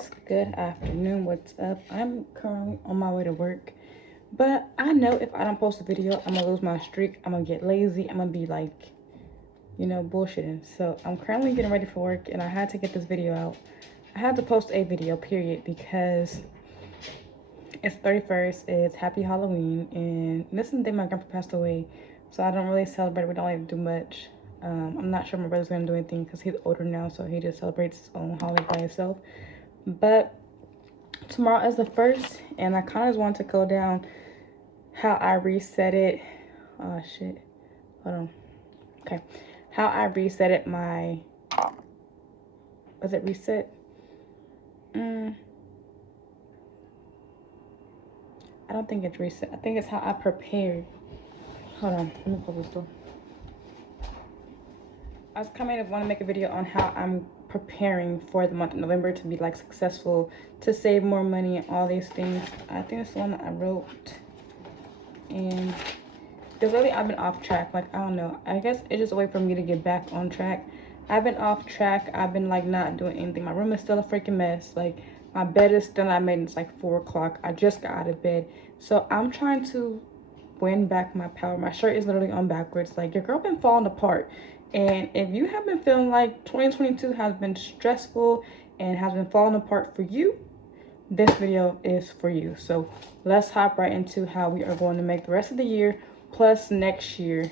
guys, good afternoon. What's up? I'm currently on my way to work, but I know if I don't post a video, I'm gonna lose my streak. I'm gonna get lazy. I'm gonna be like, bullshitting. So I'm currently getting ready for work, and I had to get this video out. I had to post a video, period, because it's 31st. It's Happy Halloween, and this is the day my grandpa passed away. So I don't really celebrate. We don't like to do much. I'm not sure my brother's gonna do anything because he's older now, so he just celebrates his own holiday by himself. But tomorrow is the first, and I kind of just want to go down how I reset it. Oh shit, hold on. Okay, how I reset it. Was it reset? I don't think it's reset. I think it's how I prepared. Hold on, let me close this door. I was coming to want to make a video on how I'm preparing for the month of November to be like successful, to save more money and all these things. I think it's the one that I wrote, and because really I've been off track. Like, I don't know, I guess it's just a way for me to get back on track. I've been off track. I've been like not doing anything. My room is still a freaking mess. Like, my bed is still not made. It's like 4 o'clock. I just got out of bed, so I'm trying to win back my power. My shirt is literally on backwards. Like, your girl been falling apart. And if you have been feeling like 2022 has been stressful and has been falling apart for you, this video is for you. So let's hop right into how we are going to make the rest of the year plus next year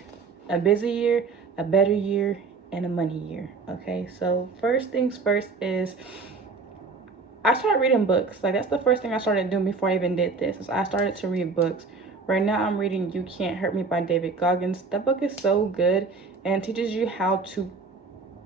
a busy year, a better year, and a money year. Okay, so first things first is I started reading books. Like, that's the first thing I started doing before I even did this, is I started to read books. Right now I'm reading You Can't Hurt Me by David Goggins. That book is so good and teaches you how to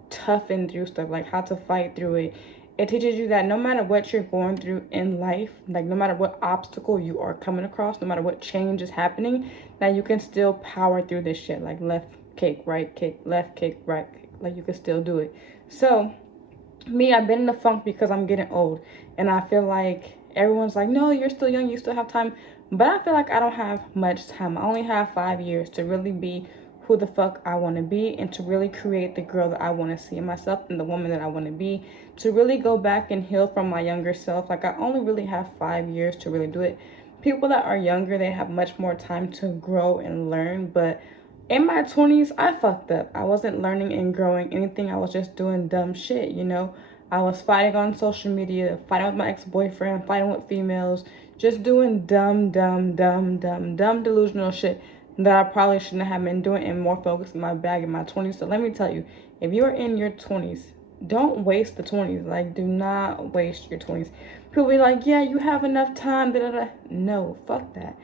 toughen through stuff, like how to fight through it. It teaches you that no matter what you're going through in life, like no matter what obstacle you are coming across, no matter what change is happening, that you can still power through this shit. Like, left kick, right kick, left kick, right kick. Like, you can still do it. So me, I've been in the funk because I'm getting old, and I feel like everyone's like, no, you're still young, you still have time. But I feel like I don't have much time. I only have 5 years to really be who the fuck I want to be, and to really create the girl that I want to see in myself and the woman that I want to be, to really go back and heal from my younger self. Like, I only really have 5 years to really do it. People that are younger, they have much more time to grow and learn. But in my 20s, I fucked up. I wasn't learning and growing anything. I was just doing dumb shit, I was fighting on social media, fighting with my ex-boyfriend, fighting with females, just doing dumb delusional shit that I probably shouldn't have been doing, and more focused in my bag in my 20s. So let me tell you, if you're in your 20s, don't waste the 20s. Like, do not waste your 20s. People be like, yeah, you have enough time. No, fuck that.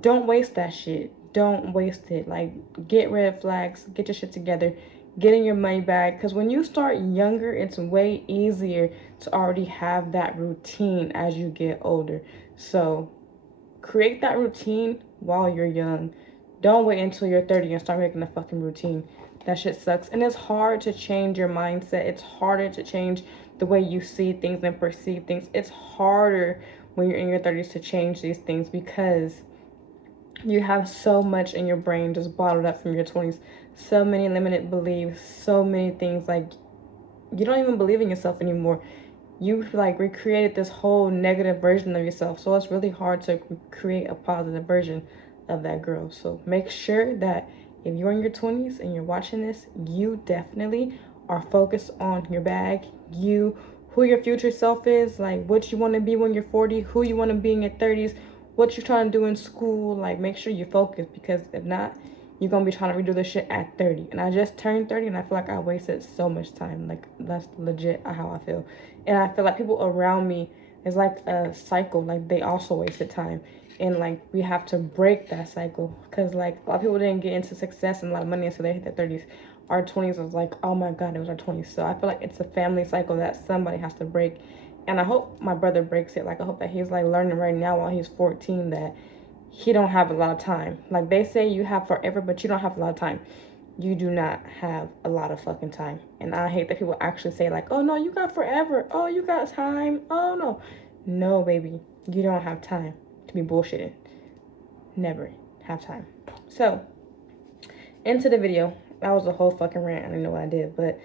Don't waste that shit. Don't waste it. Like, get red flags, get your shit together, getting your money back. Because when you start younger, it's way easier to already have that routine as you get older. So create that routine while you're young. Don't wait until you're 30 and start making a fucking routine. That shit sucks. And it's hard to change your mindset. It's harder to change the way you see things and perceive things. It's harder when you're in your 30s to change these things, because you have so much in your brain just bottled up from your 20s. So many limited beliefs, so many things. Like, you don't even believe in yourself anymore. You like recreated this whole negative version of yourself. So it's really hard to create a positive version of that girl. So make sure that if you're in your 20s and you're watching this, you definitely are focused on your bag, who your future self is, like what you want to be when you're 40, who you want to be in your 30s, what you're trying to do in school. Like, make sure you focus, because if not, you're gonna be trying to redo this shit at 30. And I just turned 30, and I feel like I wasted so much time. Like, that's legit how I feel. And I feel like people around me is like a cycle. Like, they also wasted time, and like, we have to break that cycle, because like a lot of people didn't get into success and a lot of money until they hit their 30s. Our 20s was like, oh my god, it was our 20s. So I feel like it's a family cycle that somebody has to break. And I hope my brother breaks it. Like, I hope that he's like learning right now while he's 14 that he don't have a lot of time. Like, they say you have forever, but you don't have a lot of time. You do not have a lot of fucking time. And I hate that people actually say like, oh no, you got forever. Oh, you got time. Oh no. No, baby, you don't have time to be bullshitting. Never have time. So, into the video. That was a whole fucking rant. I didn't know what I did, but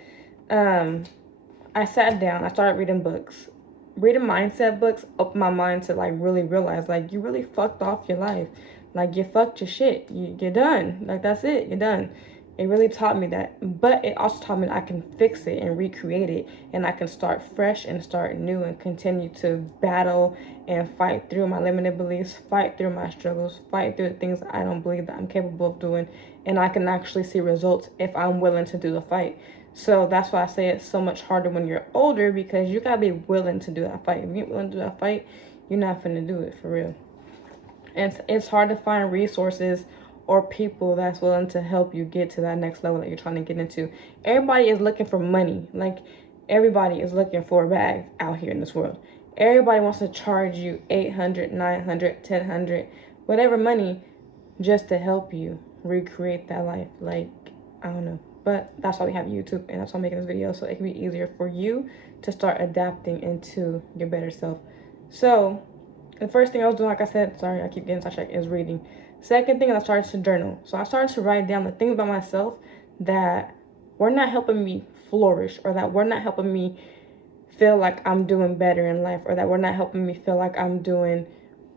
I sat down. I started reading books. reading mindset books opened my mind to like really realize like you really fucked off your life. Like you fucked your shit. You're done. Like that's it. You're done. It really taught me that. But it also taught me that I can fix it and recreate it. And I can start fresh and start new and continue to battle and fight through my limited beliefs, fight through my struggles, fight through the things that I don't believe that I'm capable of doing. And I can actually see results if I'm willing to do the fight. So that's why I say it's so much harder when you're older, because you gotta be willing to do that fight. If you ain't willing to do that fight, you're not finna do it for real. And it's hard to find resources or people that's willing to help you get to that next level that you're trying to get into. Everybody is looking for money. Like everybody is looking for a bag out here in this world. Everybody wants to charge you 800, 900, 1000, whatever money, just to help you recreate that life. Like, I don't know. But that's why we have YouTube, and that's why I'm making this video, so it can be easier for you to start adapting into your better self. So the first thing I was doing, like I said, sorry, I keep getting sidetracked, is reading. Second thing is I started to journal. So I started to write down the things about myself that were not helping me flourish, or that were not helping me feel like I'm doing better in life, or that were not helping me feel like I'm doing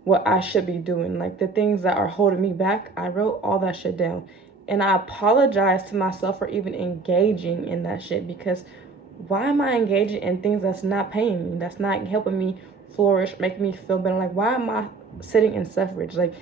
what I should be doing. Like the things that are holding me back, I wrote all that shit down. And I apologize to myself for even engaging in that shit, because why am I engaging in things that's not paying me, that's not helping me flourish, making me feel better? Like, why am I sitting in suffrage? Like,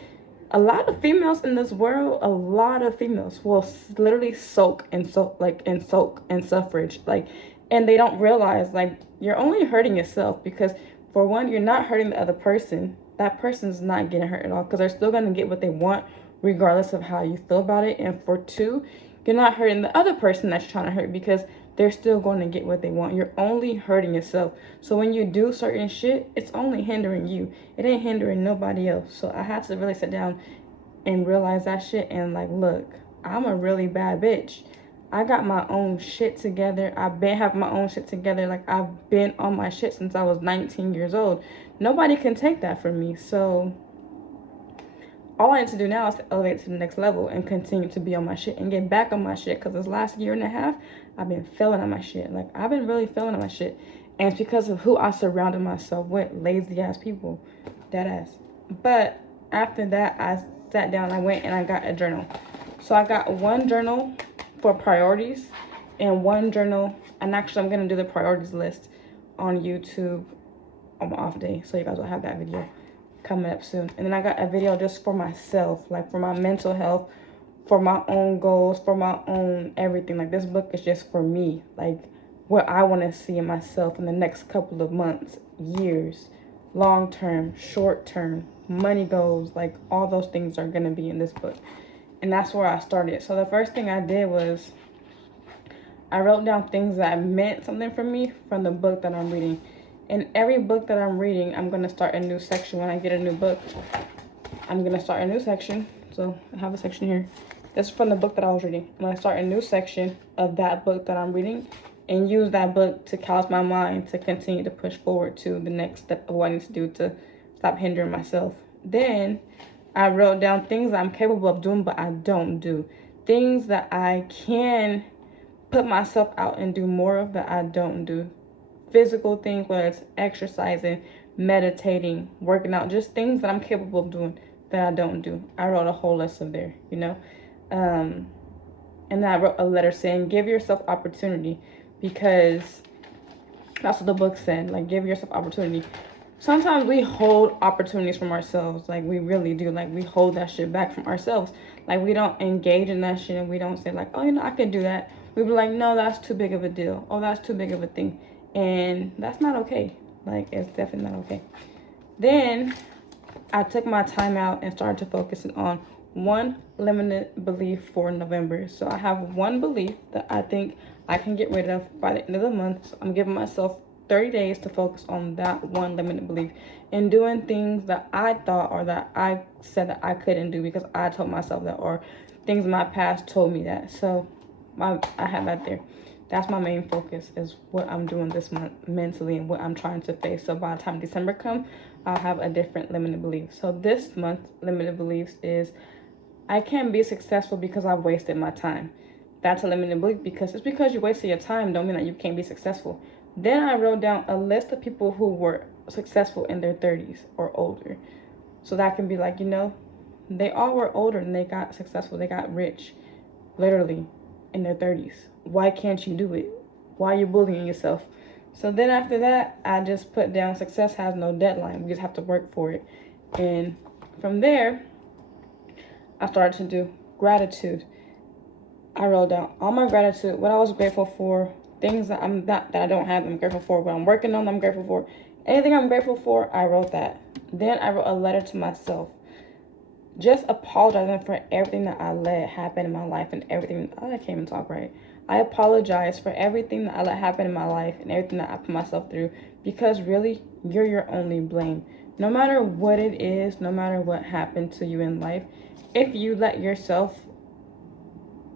a lot of females in this world, a lot of females will literally soak in suffrage. Like, and they don't realize, like, you're only hurting yourself, because for one, you're not hurting the other person. That person's not getting hurt at all, because they're still going to get what they want regardless of how you feel about it. And for two, you're not hurting the other person that you're trying to hurt, because they're still going to get what they want. You're only hurting yourself. So when you do certain shit, it's only hindering you. It ain't hindering nobody else. So I had to really sit down and realize that shit, and like, look, I'm a really bad bitch. I got my own shit together. I've been having my own shit together. Like, I've been on my shit since I was 19 years old. Nobody can take that from me. So all I need to do now is to elevate to the next level and continue to be on my shit and get back on my shit. Because this last year and a half, I've been failing on my shit. Like, I've been really failing on my shit. And it's because of who I surrounded myself with. Lazy ass people. Dead ass. But after that, I sat down, I went and I got a journal. So I got one journal for priorities and one journal. And actually, I'm going to do the priorities list on YouTube on my off day. So you guys will have that video coming up soon. And then I got a video just for myself, like for my mental health, for my own goals, for my own everything. Like, this book is just for me, like what I want to see in myself in the next couple of months, years, long term, short term, money goals. Like, all those things are going to be in this book. And that's where I started. So the first thing I did was I wrote down things that meant something for me from the book that I'm reading. In every book that I'm reading, I'm going to start a new section. When I get a new book, I'm going to start a new section. So I have a section here. This is from the book that I was reading. I'm going to start a new section of that book that I'm reading and use that book to cause my mind to continue to push forward to the next step of what I need to do to stop hindering myself. Then I wrote down things that I'm capable of doing, but I don't do. Things that I can put myself out and do more of that I don't do. Physical things, whether it's exercising, meditating, working out, just things that I'm capable of doing that I don't do. I wrote a whole list of there, you know. And then I wrote a letter saying, give yourself opportunity, because that's what the book said. Like, give yourself opportunity. Sometimes we hold opportunities from ourselves. Like, we really do. Like, we hold that shit back from ourselves. Like, we don't engage in that shit, and we don't say like, oh, you know, I can do that. We be like, no, that's too big of a deal. Oh, that's too big of a thing. And that's not okay. Like, it's definitely not okay. Then I took my time out and started to focus on one limited belief for November. So I have one belief that I think I can get rid of by the end of the month. So I'm giving myself 30 days to focus on that one limited belief and doing things that I thought, or that I said that I couldn't do because I told myself that, or things in my past told me that. So I have that there. That's my main focus, is what I'm doing this month mentally and what I'm trying to face. So by the time December comes, I'll have a different limited belief. So this month, limited beliefs is, I can't be successful because I've wasted my time. That's a limited belief, because it's because you wasted your time don't mean that you can't be successful. Then I wrote down a list of people who were successful in their 30s or older. So that can be like, they all were older and they got successful. They got rich, literally, in their 30s. Why can't you do it? Why are you bullying yourself? So then after that, I just put down success has no deadline. We just have to work for it. And from there, I started to do gratitude. I wrote down all my gratitude, what I was grateful for, things that I don't have, I'm grateful for, what I'm working on, I'm grateful for. Anything I'm grateful for, I wrote that. Then I wrote a letter to myself, just apologizing for everything that I let happen in my life and everything. Oh, I can't even talk right. I apologize for everything that I let happen in my life and everything that I put myself through, because really, you're your only blame. No matter what it is, no matter what happened to you in life, if you let yourself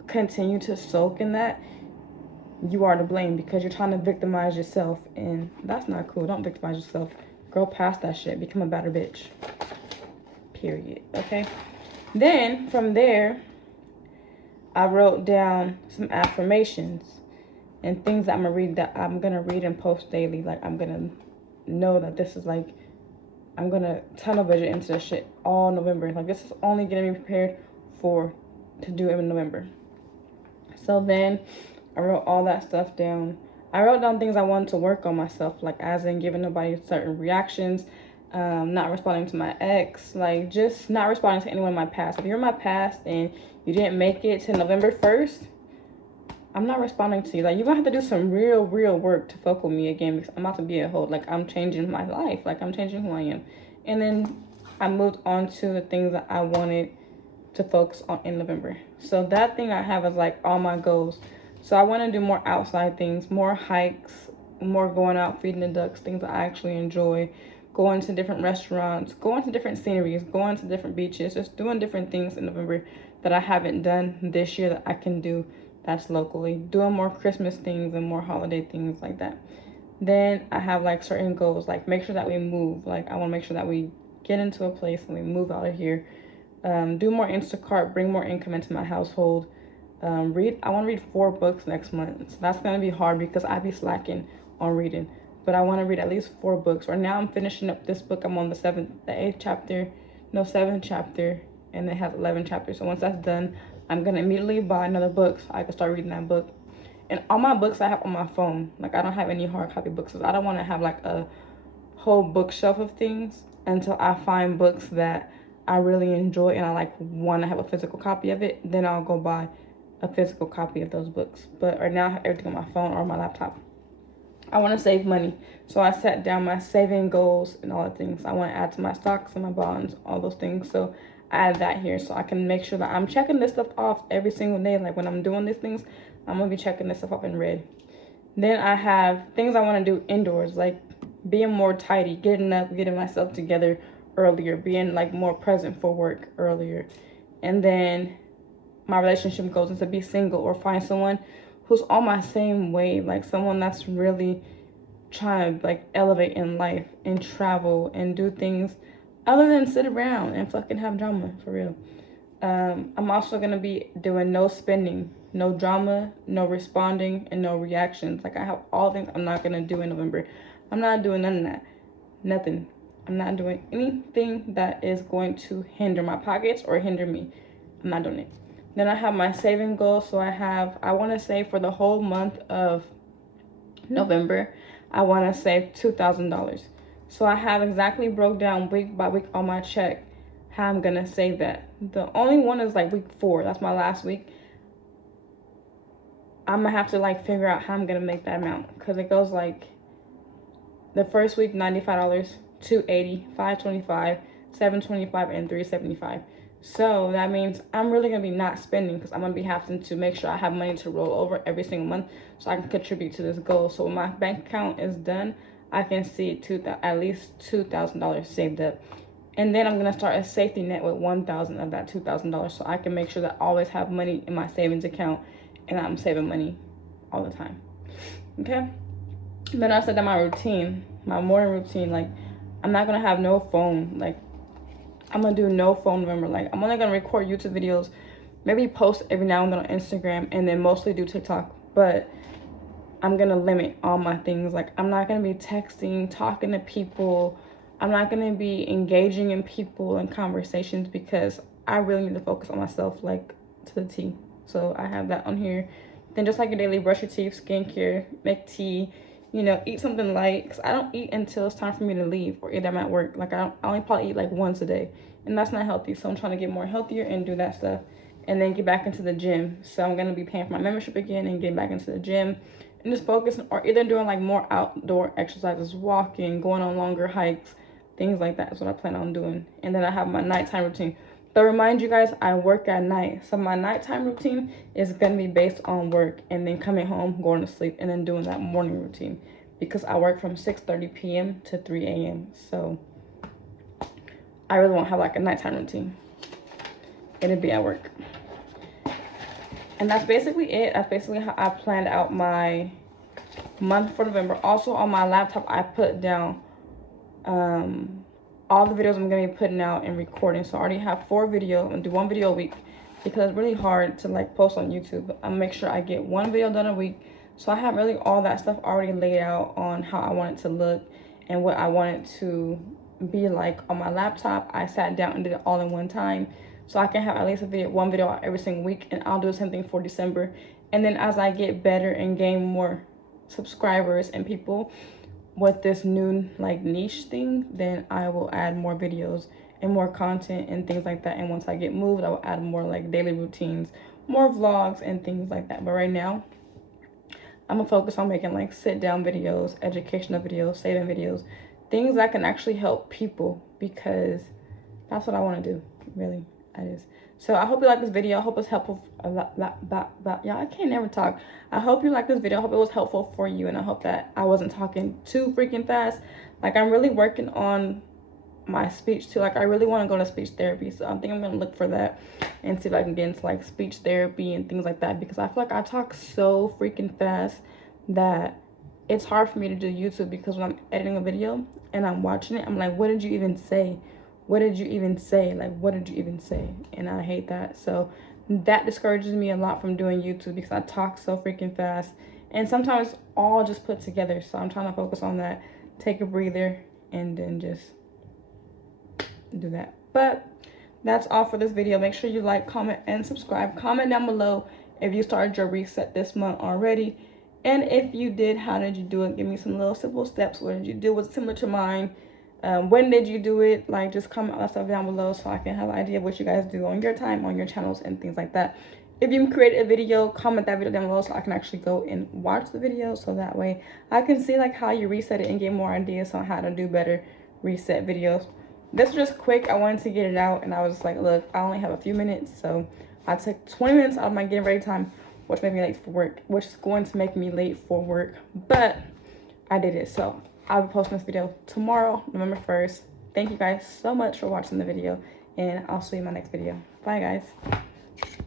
continue to soak in that, you are to blame, because you're trying to victimize yourself, and that's not cool. Don't victimize yourself. Grow past that shit. Become a better bitch. Period. Okay? Then, from there, I wrote down some affirmations and things that I'm gonna read and post daily. Like, I'm gonna know that this is like, I'm gonna tunnel vision into this shit all November. Like, this is only getting me prepared to do it in November. So then I wrote all that stuff down. I wrote down things I wanted to work on myself, like as in giving nobody certain reactions, not responding to my ex, like just not responding to anyone in my past. If you're in my past and you didn't make it to November 1st, I'm not responding to you. Like, you're gonna have to do some real work to fuck with me again, because I'm about to be a hoe. Like, I'm changing my life. Like, I'm changing who I am. And then I moved on to the things that I wanted to focus on in November. So that thing I have is like all my goals. So I want to do more outside things, more hikes, more going out, feeding the ducks, things that I actually enjoy, going to different restaurants, going to different sceneries, going to different beaches, just doing different things in November that I haven't done this year that I can do that's locally, doing more Christmas things and more holiday things like that. Then I have like certain goals, like make sure that we move. Like, I want to make sure that we get into a place and we move out of here. Do more Instacart, bring more income into my household. I want to read 4 books next month. So that's going to be hard because I be slacking on reading. But I want to read at least 4 books. Right now I'm finishing up this book. I'm on the 7th chapter, and it has 11 chapters. So once that's done, I'm going to immediately buy another book so I can start reading that book. And all my books I have on my phone. Like, I don't have any hard copy books. So I don't want to have like a whole bookshelf of things until I find books that I really enjoy and I like want to have a physical copy of it. Then I'll go buy a physical copy of those books. But right now I have everything on my phone or my laptop. I want to save money. So I set down my saving goals and all the things. I want to add to my stocks and my bonds, all those things. So I add that here so I can make sure that I'm checking this stuff off every single day. Like, when I'm doing these things, I'm going to be checking this stuff off in red. Then I have things I want to do indoors, like being more tidy, getting up, getting myself together earlier, being like more present for work earlier. And then my relationship goes into be single or find someone who's on my same wave, like someone that's really trying to like elevate in life and travel and do things other than sit around and fucking have drama, for real. I'm also gonna be doing no spending, no drama, no responding, and no reactions. Like, I have all things I'm not gonna do in November. I'm not doing none of that. Nothing. I'm not doing anything that is going to hinder my pockets or hinder me. I'm not doing it. Then I have my saving goal. So I want to save for the whole month of November. I want to save $2,000. So I have exactly broke down week by week on my check how I'm going to save that. The only one is like week 4. That's my last week. I'm going to have to like figure out how I'm going to make that amount, because it goes like the first week $95, $280, $525, $725, and $375. So that means I'm really going to be not spending, because I'm going to be having to make sure I have money to roll over every single month so I can contribute to this goal. So when my bank account is done, I can see at least $2,000 saved up. And then I'm going to start a safety net with $1,000 of that $2,000 so I can make sure that I always have money in my savings account and I'm saving money all the time. Okay? Then I said that my routine, my morning routine, like, I'm not going to have no phone. Like, I'm going to do no phone November. Like, I'm only going to record YouTube videos, maybe post every now and then on Instagram, and then mostly do TikTok. But I'm gonna limit all my things. Like, I'm not gonna be texting, talking to people. I'm not gonna be engaging in people and conversations because I really need to focus on myself, like, to the T. So I have that on here. Then just like your daily, brush your teeth, skincare, make tea, you know, eat something light. Because I don't eat until it's time for me to leave or either I'm at work. Like, I only probably eat like once a day. And that's not healthy. So I'm trying to get more healthier and do that stuff. And then get back into the gym. So I'm going to be paying for my membership again and getting back into the gym. And just focus or either doing like more outdoor exercises, walking, going on longer hikes, things like that is what I plan on doing. And then I have my nighttime routine. But remind you guys, I work at night. So my nighttime routine is going to be based on work and then coming home, going to sleep, and then doing that morning routine. Because I work from 6:30 p.m. to 3 a.m. So I really won't have like a nighttime routine. It'll be at work. And that's basically it. That's basically how I planned out my month for November. Also on my laptop, I put down all the videos I'm going to be putting out and recording. So I already have 4 videos. I'm going to do 1 video a week because it's really hard to like post on YouTube. I'll make sure I get 1 video done a week. So I have really all that stuff already laid out on how I want it to look and what I want it to be like on my laptop. I sat down and did it all in one time. So I can have at least 1 video out every single week, and I'll do the same thing for December. And then as I get better and gain more subscribers and people with this new like niche thing, then I will add more videos and more content and things like that. And once I get moved, I will add more like daily routines, more vlogs and things like that. But right now, I'm gonna focus on making like sit down videos, educational videos, saving videos, things that can actually help people because that's what I want to do, really. So I hope you like this video. I hope it's helpful. Y'all, I can't never talk. I hope you like this video. I hope it was helpful for you, and I hope that I wasn't talking too freaking fast. Like, I'm really working on my speech too. Like, I really want to go to speech therapy, so I think I'm gonna look for that and see if I can get into like speech therapy and things like that, because I feel like I talk so freaking fast that it's hard for me to do YouTube, because when I'm editing a video and I'm watching it, I'm like, what did you even say? What did you even say? Like, what did you even say? And I hate that. So that discourages me a lot from doing YouTube, because I talk so freaking fast and sometimes all just put together. So I'm trying to focus on that, take a breather, and then just do that. But that's all for this video. Make sure you like, comment, and subscribe. Comment down below if you started your reset this month already. And if you did, how did you do it? Give me some little simple steps. What did you do? Was it similar to mine? When did you do it? Like, just comment all that stuff down below so I can have an idea of what you guys do on your time, on your channels, and things like that. If you created a video, comment that video down below so I can actually go and watch the video, so that way I can see like how you reset it and get more ideas on how to do better reset videos. This was just quick. I wanted to get it out, and I was like, look, I only have a few minutes, so I took 20 minutes out of my getting ready time, which made me late for work, which is going to make me late for work, but I did it. So I'll be posting this video tomorrow, November 1st. Thank you guys so much for watching the video, and I'll see you in my next video. Bye, guys.